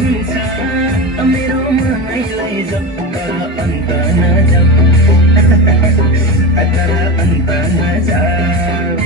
हुन्छ मेरो मनैलाई जप तर अन्त नजाऊ तर अन्त नजाऊ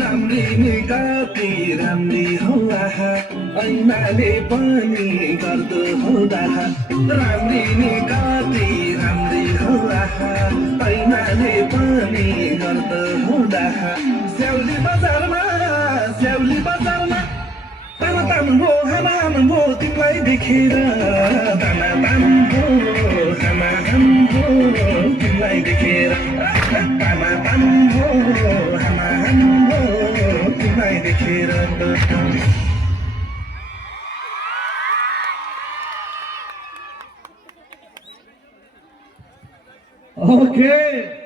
राम्री निकाती राम्री हो आहा ऐनाले पनि गर्दो हो दाहा राम्री निकाती राम्री हो आहा ऐनाले पनि गर्दो हो दाहा स्याउली बजारमा ताना तान भो हामा भो तिमीलाई देखेर ताना तान भो हामा भो तिमीलाई देखेर ताना तान भो हामा भो तिमीलाई देखेर Okay.